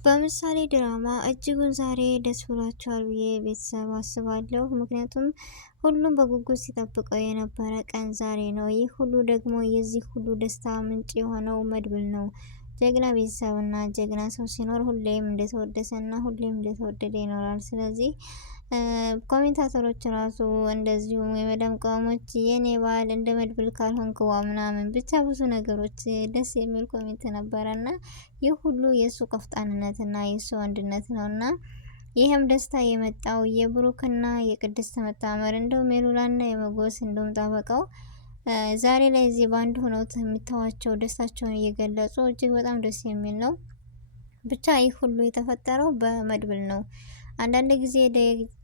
በምሳሌ ድራማ እጅጉን ዛሬ ደስ ብሏቸዋል ብዬ ቤተሰብ አስባለሁ። ምክንያቱም ሁሉም በጉጉት ሲጠብቀው የነበረ ቀን ዛሬ ነው። ይህ ሁሉ ደግሞ የዚህ ሁሉ ደስታ ምንጭ የሆነው መድብል ነው። ጀግና ቤተሰብና ጀግና ሰው ሲኖር ሁሌም እንደተወደሰና ሁሌም እንደተወደደ ይኖራል። ስለዚህ ኮሜንታተሮች ራሱ እንደዚሁም የመዳም ቅመሞች የኔ ባል እንደ መድብል ካልሆንክዋ ምናምን ብቻ ብዙ ነገሮች ደስ የሚል ኮሜንት ነበረና ይህ ሁሉ የእሱ ቆፍጣንነትና የእሱ ወንድነት ነውና ይህም ደስታ የመጣው የብሩክና የቅድስት መጣመር እንደውም የሉላና የመጎስ እንደውም ጣበቃው ዛሬ ላይ እዚህ ባንድ ሆነው የሚታዋቸው ደስታቸውን እየገለጹ እጅግ በጣም ደስ የሚል ነው። ብቻ ይህ ሁሉ የተፈጠረው በመድብል ነው። አንዳንድ ጊዜ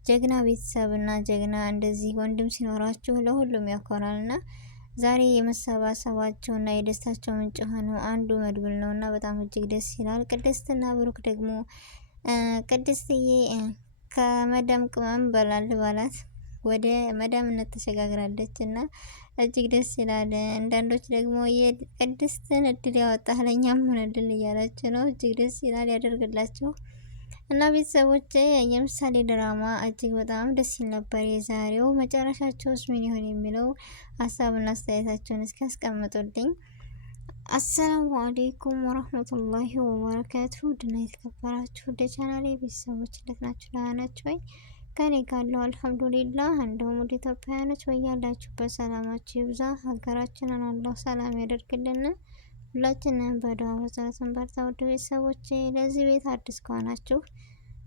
ጀግና ቤተሰብና ጀግና እንደዚህ ወንድም ሲኖራችሁ ለሁሉም ያኮራልና ዛሬ የመሰባሰባቸውና የደስታቸው ምንጭ ሆነው አንዱ መድብል ነውና በጣም እጅግ ደስ ይላል። ቅድስትና ብሩክ ደግሞ ቅድስትዬ ከመዳም ቅመም በላል ባላት ወደ መዳምነት ተሸጋግራለች እና እጅግ ደስ ይላል። አንዳንዶች ደግሞ የቅድስትን እድል ያወጣህ ለኛም ምን እድል እያላችሁ ነው። እጅግ ደስ ይላል፣ ያደርግላችሁ። እና ቤተሰቦች የምሳሌ ድራማ እጅግ በጣም ደስ ይል ነበር። የዛሬው መጨረሻቸውስ ምን ይሆን የሚለው ሀሳብና አስተያየታቸውን እስኪ ያስቀምጡልኝ። አሰላሙ አሌይኩም ወረህመቱላሂ ወበረካቱ። ድና የተከበራችሁ ወደ ቻናሌ ቤተሰቦች እንዴት ናችሁ? ደህና ናችሁ ወይ? ከኔ ጋለው አልሐምዱሊላህ። እንደውም ወደ ኢትዮጵያውያኖች በያላችሁበት ሰላማችሁ ይብዛ። ሀገራችንን አላህ ሰላም ያደርግልን። ሁላችንም በዱዓ በጸሎት በርታ። ውድ ቤተሰቦቼ ለዚህ ቤት አዲስ ከሆናችሁ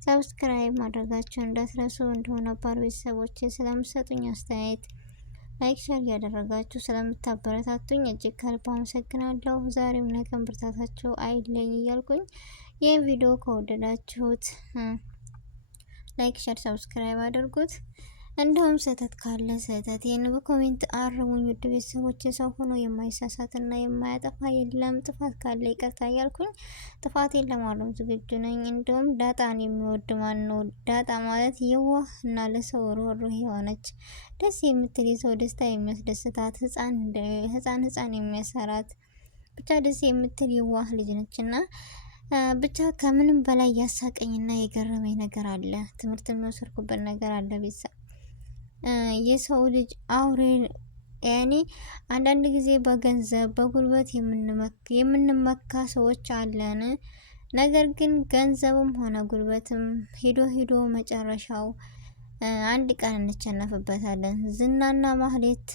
ሰብስክራይብ ማድረጋችሁ እንዳትረሱ። እንደሆነ ነባር ቤተሰቦቼ ስለምሰጡኝ አስተያየት ላይክ፣ ሼር እያደረጋችሁ ስለምታበረታቱኝ እጅግ ከልብ አመሰግናለሁ። ዛሬም ነገም ብርታታችሁ አይለኝ እያልኩኝ ይህን ቪዲዮ ከወደዳችሁት ላይክ፣ ሼር፣ ሰብስክራይብ አድርጉት። እንደውም ስህተት ካለ ስህተት ይህን በኮሜንት አርሙኝ። ውድ ቤተሰቦች ሰው ሆኖ የማይሳሳትና የማያጠፋ የለም። ጥፋት ካለ ይቅርታ እያልኩኝ ጥፋቴን ለማረም ዝግጁ ነኝ። እንደውም ዳጣን የሚወድ ማን ነው? ዳጣ ማለት የዋህ እና ለሰው ሩህሩህ የሆነች ደስ የምትል የሰው ደስታ የሚያስደስታት ህፃን የሚያሰራት ብቻ ደስ የምትል የዋህ ልጅ ነች እና ብቻ ከምንም በላይ ያሳቀኝና የገረመኝ ነገር አለ። ትምህርት የሚወሰድኩበት ነገር አለ ቤተሰብ የሰው ልጅ አውሬ ያኔ አንዳንድ ጊዜ በገንዘብ በጉልበት የምንመካ ሰዎች አለን። ነገር ግን ገንዘብም ሆነ ጉልበትም ሂዶ መጨረሻው አንድ ቀን እንቸነፍበታለን። ዝናና ማህሌት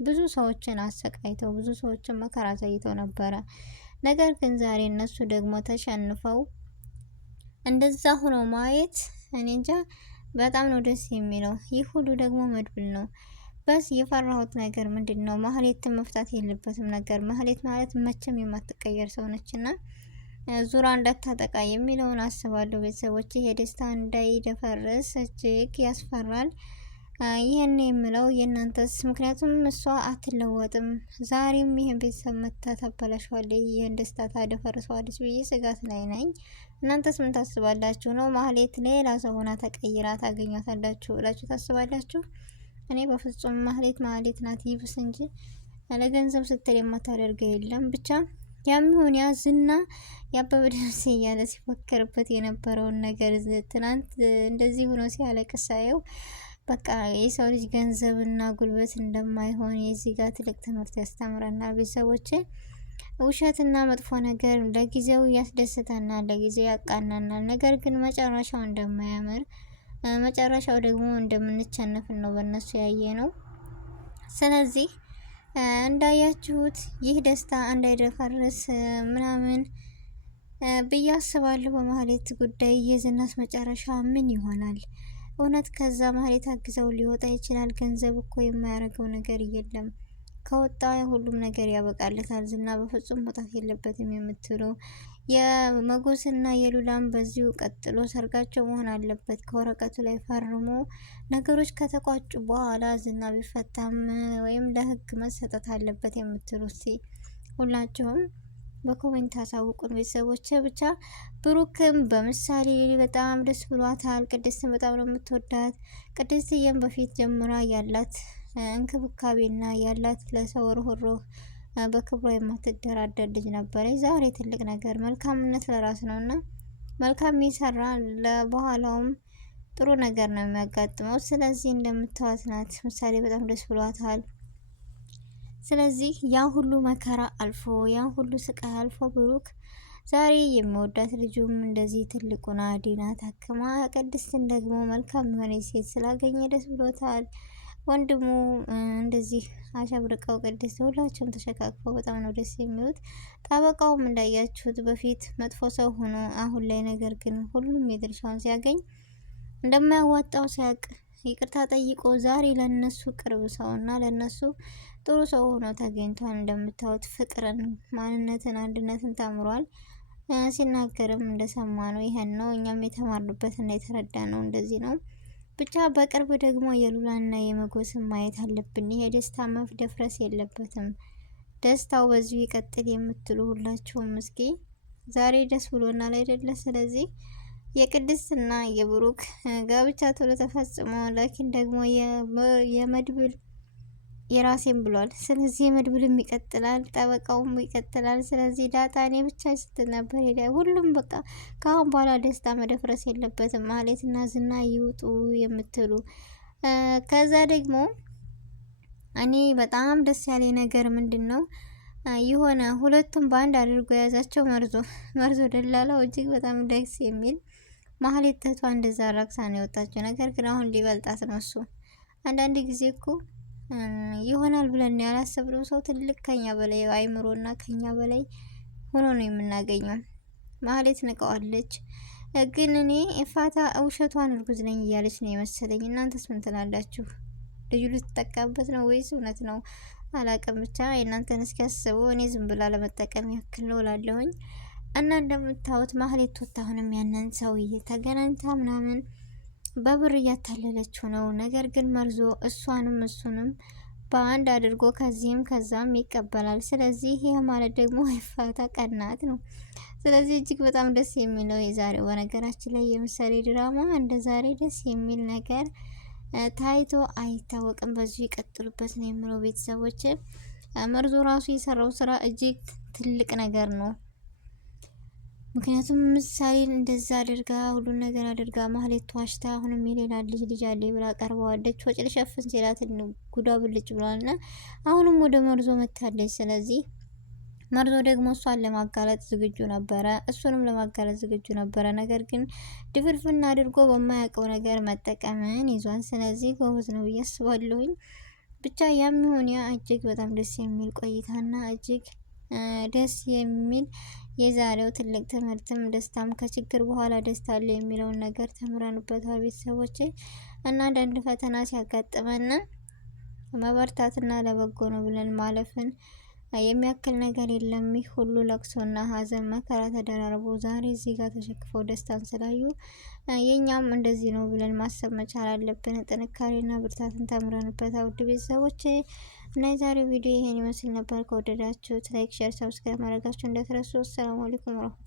ብዙ ሰዎችን አሰቃይተው ብዙ ሰዎችን መከራ አሳይተው ነበረ። ነገር ግን ዛሬ እነሱ ደግሞ ተሸንፈው እንደዛ ሆኖ ማየት እኔ እንጃ በጣም ነው ደስ የሚለው። ይህ ሁሉ ደግሞ መድብል ነው። በስ የፈራሁት ነገር ምንድነው? ማህሌትን መፍታት የለበትም ነበር። ማህሌት ማለት መቼም የማትቀየር ሰው ነችና ዙራ እንዳታጠቃ የሚለውን አስባለሁ። ቤተሰቦች ይሄ ደስታ እንዳይደፈርስ እጅግ ያስፈራል። ይህን የምለው የእናንተስ? ምክንያቱም እሷ አትለወጥም። ዛሬም ይህን ቤተሰብ መታ ታበላሸዋለች፣ ይህን ደስታ ታደፈርሰዋለች ብዬ ስጋት ላይ ነኝ። እናንተስ ምን ታስባላችሁ? ነው ማህሌት ሌላ ሰው ሆና ተቀይራ ታገኛታላችሁ ብላችሁ ታስባላችሁ? እኔ በፍጹም ማህሌት ናት። ይብስ እንጂ ለገንዘብ ስትል የማታደርገው የለም። ብቻ ያም ይሁን ያ ዝና ያበበ ደምሴ እያለ ሲፎክርበት የነበረውን ነገር ትናንት እንደዚህ ሆኖ ሲያለቅስ ሳየው በቃ የሰው ልጅ ገንዘብና ጉልበት እንደማይሆን የዚህ ጋር ትልቅ ትምህርት ያስተምረናል። ቤተሰቦቼ ውሸትና መጥፎ ነገር ለጊዜው ያስደስተናል፣ ለጊዜው ያቃናናል። ነገር ግን መጨረሻው እንደማያምር መጨረሻው ደግሞ እንደምንቸነፍ ነው በእነሱ ያየ ነው። ስለዚህ እንዳያችሁት ይህ ደስታ እንዳይደፈርስ ምናምን ብዬ አስባለሁ። በማህሌት ጉዳይ የዝናስ መጨረሻ ምን ይሆናል? እውነት ከዛ ማህሌት አግዘው ሊወጣ ይችላል። ገንዘብ እኮ የማያደርገው ነገር የለም። ከወጣ ሁሉም ነገር ያበቃለታል። ዝና በፍጹም መውጣት የለበትም የምትሉ የመጎስና የሉላም በዚሁ ቀጥሎ ሰርጋቸው መሆን አለበት። ከወረቀቱ ላይ ፈርሞ ነገሮች ከተቋጩ በኋላ ዝና ቢፈታም ወይም ለህግ መሰጠት አለበት የምትሉ ሁላችሁም በኮሜንት አሳውቁን ቤተሰቦች። ብቻ ብሩክም በምሳሌ በጣም ደስ ብሏታል። ቅድስትን በጣም ነው የምትወዳት። ቅድስትዬም በፊት ጀምራ ያላት እንክብካቤና ያላት ለሰው ሩህሩህ በክብሯ የማትደራደር ልጅ ነበረች። ዛሬ ትልቅ ነገር መልካምነት ለራስ ነውና መልካም የሰራ ለበኋላውም ጥሩ ነገር ነው የሚያጋጥመው። ስለዚህ እንደምታዋት ናት ምሳሌ በጣም ደስ ብሏታል። ስለዚህ ያ ሁሉ መከራ አልፎ ያ ሁሉ ስቃይ አልፎ ብሩክ ዛሬ የሚወዳት ልጁም እንደዚህ ትልቁን አዲና ታክማ ቅድስትን ደግሞ መልካም የሆነ ሴት ስላገኘ ደስ ብሎታል። ወንድሙ እንደዚህ አሸብርቀው ቅድስት ሁላቸውም ተሸካክፈው በጣም ነው ደስ የሚሉት። ጠበቃውም እንዳያችሁት በፊት መጥፎ ሰው ሆኖ አሁን ላይ ነገር ግን ሁሉም የድርሻውን ሲያገኝ እንደማያዋጣው ሲያቅ ይቅርታ ጠይቆ ዛሬ ለነሱ ቅርብ ሰውና ለነሱ ጥሩ ሰው ሆኖ ተገኝቷል። እንደምታዩት ፍቅርን፣ ማንነትን፣ አንድነትን ተምሯል። ሲናገርም እንደሰማ ነው ይሄን ነው እኛም የተማርንበት እና የተረዳ ነው እንደዚህ ነው። ብቻ በቅርብ ደግሞ የሉላና የመጎስን ማየት አለብን። ይሄ ደስታ መፍደፍረስ የለበትም። ደስታው በዚሁ ይቀጥል የምትሉ ሁላችሁም እስኪ ዛሬ ደስ ብሎናል አይደለ? ስለዚህ የቅድስትና የብሩክ ጋብቻ ቶሎ ተፈጽሞ ላኪን ደግሞ የመድብል የራሴን ብሏል። ስለዚህ የመድብልም ይቀጥላል፣ ጠበቃውም ይቀጥላል። ስለዚህ ዳጣ እኔ ብቻ ስትል ነበር ሄዳ ሁሉም በቃ ከአሁን በኋላ ደስታ መደፍረስ የለበትም ማለትና ዝና ይውጡ የምትሉ ከዛ ደግሞ እኔ በጣም ደስ ያለኝ ነገር ምንድን ነው የሆነ ሁለቱም በአንድ አድርጎ የያዛቸው መርዞ ደላላው እጅግ በጣም ደስ የሚል ማህሌት እህቷ እንደዛ ረክሳ ነው የወጣችው። ነገር ግን አሁን ሊበልጣት ነው እሱ። አንዳንድ ጊዜ እኮ ይሆናል ብለን ያላሰብነው ሰው ትልቅ ከኛ በላይ አይምሮና ከኛ በላይ ሆኖ ነው የምናገኘው። ማህሌት ንቀዋለች። ግን እኔ ኤፍራታ ውሸቷን እርጉዝ ነኝ እያለች ነው የመሰለኝ። እናንተስ ምን ትላላችሁ? ልጁ ልትጠቃበት ነው ወይስ እውነት ነው? አላቅም። ብቻ የእናንተን እስኪ ያስቡ። እኔ ዝም ብላ ለመጠቀም ያክል ነው እላለሁኝ። እና እንደምታዩት ማህሌት ወጣ አሁንም ያንን ሰውዬ ተገናኝታ ምናምን በብር እያታለለችው ነው። ነገር ግን መርዞ እሷንም እሱንም በአንድ አድርጎ ከዚህም ከዛም ይቀበላል። ስለዚህ ይህ ማለት ደግሞ ኤፍራታ ቀናት ነው። ስለዚህ እጅግ በጣም ደስ የሚለው የዛሬው በነገራችን ላይ የምሳሌ ድራማ እንደ ዛሬ ደስ የሚል ነገር ታይቶ አይታወቅም። በዚሁ ይቀጥሉበት ነው የሚለው ቤተሰቦች። መርዞ ራሱ የሰራው ስራ እጅግ ትልቅ ነገር ነው። ምክንያቱም ምሳሌን እንደዛ አድርጋ ሁሉን ነገር አድርጋ ማህሌት ዋሽታ አሁንም የሌላ ልጅ አለ ብላ ቀርበዋለች። ወጭ ልሸፍን ሲላት ጉዳ ብልጭ ብሏልና አሁንም ወደ መርዞ መታለች። ስለዚህ መርዞ ደግሞ እሷን ለማጋለጥ ዝግጁ ነበረ፣ እሱንም ለማጋለጥ ዝግጁ ነበረ። ነገር ግን ድፍርፍና አድርጎ በማያውቀው ነገር መጠቀምን ይዟል። ስለዚህ ጎበዝ ነው ብዬ አስባለሁኝ። ብቻ ያም ይሁን ያ እጅግ በጣም ደስ የሚል ቆይታና እጅግ ደስ የሚል የዛሬው ትልቅ ትምህርትም ደስታም ከችግር በኋላ ደስታ አለ የሚለውን ነገር ተምረንበታል ቤተሰቦቼ። እና አንዳንድ ፈተና ሲያጋጥመን መበርታትና ለበጎ ነው ብለን ማለፍን የሚያክል ነገር የለም። ይህ ሁሉ ለቅሶና ሀዘን መከራ ተደራርቦ ዛሬ እዚህ ጋር ተሸክፈው ደስታን ስላዩ የኛም እንደዚህ ነው ብለን ማሰብ መቻል አለብን። ጥንካሬና ብርታትን ተምረንበታል ውድ ቤተሰቦቼ። እና የዛሬው ቪዲዮ ይሄን ይመስል ነበር። ከወደዳችሁት ላይክ፣ ሼር፣ ሰብስክራይብ ማድረጋችሁ እንዳትረሱ። ሰላም አለይኩም ወራህመቱላሂ